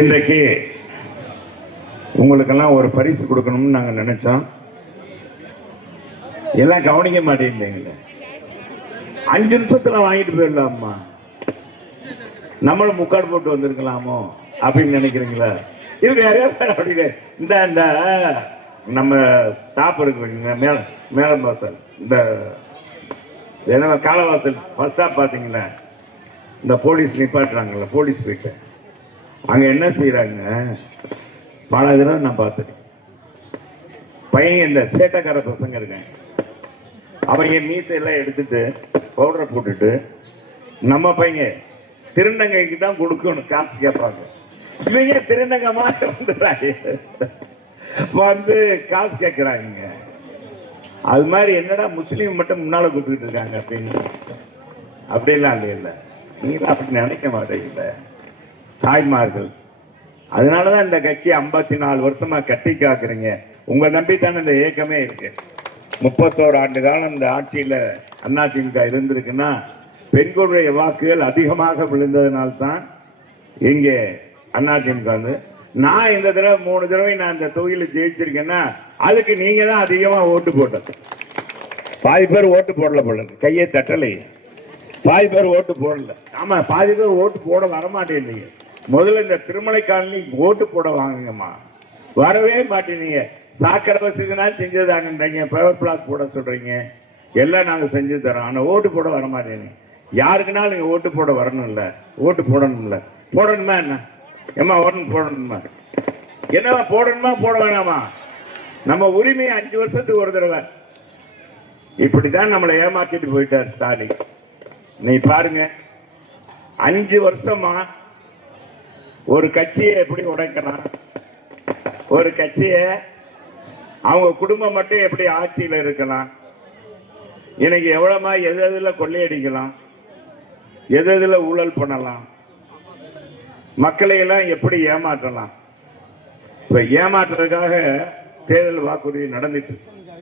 இன்றைக்கு உங்களுக்கெல்லாம் ஒரு பரிசு கொடுக்கணும்னு நாங்க நினைச்சோம். எல்லாம் கவனிக்க மாட்டேங்குது. 5 நிமிஷத்துல வாங்கிட்டு போயிடலாமா? நம்மளும் முக்காடு போட்டு வந்திருக்கலாமோ அப்படின்னு நினைக்கிறீங்களா? இது நிறைய பேர் அப்படின்னு இந்த நம்ம ஸ்டாப் இருக்கு மேல மேல வாசல், இந்த என்ன காலவாசல் ஃபர்ஸ்ட் ஸ்டாப் பாத்தீங்களா? இந்த போலீஸ் நிப்பாட்டுறாங்கல்ல, போலீஸ் போயிட்டு அங்க என்ன செய்யறாங்க? பல தடவை நான் பார்த்துட்டேன். பையன் இந்த சேட்டக்கார பசங்க இருக்காங்க, அவங்க மீசையெல்லாம் எடுத்துட்டு பவுடரை போட்டுட்டு நம்ம பையன் திருநங்கைக்கு தான் கொடுக்கணும் காசு கேட்பாங்க. இவங்க திருநங்கை மாதிரி வந்து காசு கேட்கிறாங்க. அது மாதிரி என்னடா முஸ்லீம் மட்டும் முன்னால கூப்பிட்டு இருக்காங்க அப்படின்னு. அப்படியெல்லாம் இல்லை, நீங்க அப்படி நினைக்க மாட்டீங்க தாய்மார்கள். அதனாலதான் இந்த கட்சி 54 வருஷமா கட்டி காக்குறீங்க. உங்க நம்பி தானே இந்த இயக்கமே இருக்கு. 31 ஆண்டு காலம் இந்த ஆட்சியில அதிமுக இருந்திருக்குன்னா பெண்களுடைய வாக்குகள் அதிகமாக விழுந்ததுனால்தான் இங்கே அதிமுக வந்து நான் இந்த தடவை 3 தடவை நான் இந்த தொகுதியில ஜெயிச்சிருக்கேன்னா அதுக்கு நீங்க தான் அதிகமா ஓட்டு போட்டது. பாதி பேர் ஓட்டு போடல போல, கையை தட்டலை. பாதி பேர் ஓட்டு போடல. ஆமா, பாதி பேர் ஓட்டு போட வரமாட்டேங்க. முதல்ல இந்த திருமலை காலனி ஓட்டு போட வாங்குங்கம்மா. வரவே மாட்டேங்க. சாக்கடை வசதினா செஞ்சதாங்கன்றீங்க, பவர் பிளாக் போட சொல்றீங்க, எல்லாம் நாங்க செஞ்சு தரோம். ஆனா ஓட்டு போட வரமாட்டேங்க. யாருக்குனாலும் நீங்க ஓட்டு போட வரணும்ல, ஓட்டு போடணும்ல. போடணுமா என்ன? ஏமா ஓட்டு போடணுமா? என்னவா போடணுமா போட வேணாமா? நம்ம உரிமையை 5 வருஷத்துக்கு ஒரு தடவை. இப்படித்தான் நம்மளை ஏமாத்திட்டு போயிட்டார் ஸ்டாலின். நீ பாருங்க, 5 வருஷமா ஒரு கட்சியை எப்படி உடைக்கலாம், ஒரு கட்சியை அவங்க குடும்பம் மட்டும் எப்படி ஆட்சியில் இருக்கலாம், இன்னைக்கு எவ்வளவுமா எது எதுல கொள்ளையடிக்கலாம், எது எதுல ஊழல் பண்ணலாம், மக்களை எல்லாம் எப்படி ஏமாற்றலாம். இப்ப ஏமாற்றுறதுக்காக தேர்தல் வாக்குறுதி நடந்துட்டு